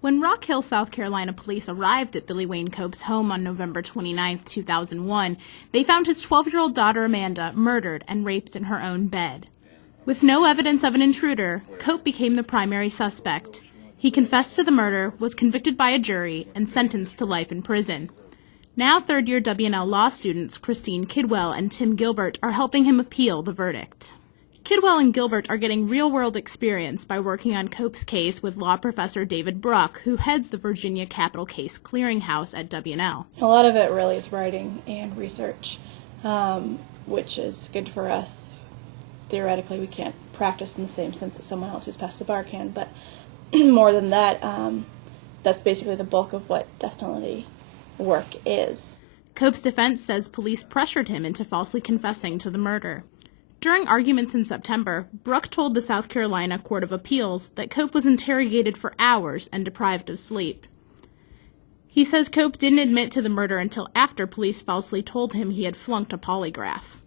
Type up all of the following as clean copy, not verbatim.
When Rock Hill, South Carolina police arrived at Billy Wayne Cope's home on November 29, 2001, they found his 12-year-old daughter Amanda murdered and raped in her own bed. With no evidence of an intruder, Cope became the primary suspect. He confessed to the murder, was convicted by a jury, and sentenced to life in prison. Now third-year W&L law students Christine Kidwell and Tim Gilbert are helping him appeal the verdict. Kidwell and Gilbert are getting real-world experience by working on Cope's case with law professor David Bruck, who heads the Virginia Capital Case Clearinghouse at W&L. A lot of it really is writing and research, which is good for us. Theoretically, we can't practice in the same sense that someone else who's passed the bar can, but more than that, that's basically the bulk of what death penalty work is. Cope's defense says police pressured him into falsely confessing to the murder. During arguments in September, Bruck told the South Carolina Court of Appeals that Cope was interrogated for hours and deprived of sleep. He says Cope didn't admit to the murder until after police falsely told him he had flunked a polygraph.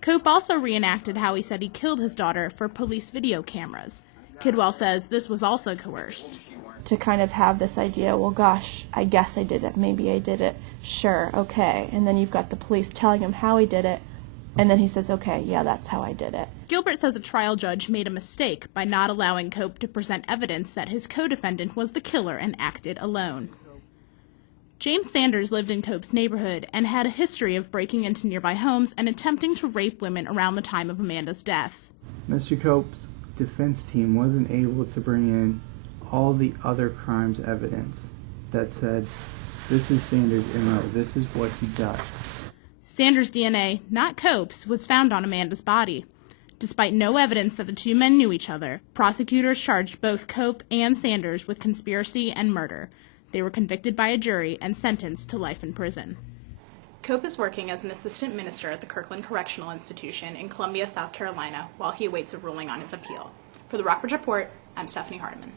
Cope also reenacted how he said he killed his daughter for police video cameras. Kidwell says this was also coerced. To kind of have this idea, well, gosh, I guess I did it, maybe I did it, sure, okay. And then you've got the police telling him how he did it, and then he says, okay, yeah, that's how I did it. Gilbert says a trial judge made a mistake by not allowing Cope to present evidence that his co-defendant was the killer and acted alone. James Sanders lived in Cope's neighborhood and had a history of breaking into nearby homes and attempting to rape women around the time of Amanda's death. Mr. Cope's defense team wasn't able to bring in all the other crimes evidence that said, this is Sanders' MO, this is what he does. Sanders' DNA, not Cope's, was found on Amanda's body. Despite no evidence that the two men knew each other, prosecutors charged both Cope and Sanders with conspiracy and murder. They were convicted by a jury and sentenced to life in prison. Cope is working as an assistant minister at the Kirkland Correctional Institution in Columbia, South Carolina, while he awaits a ruling on his appeal. For the Rockbridge Report, I'm Stephanie Hardiman.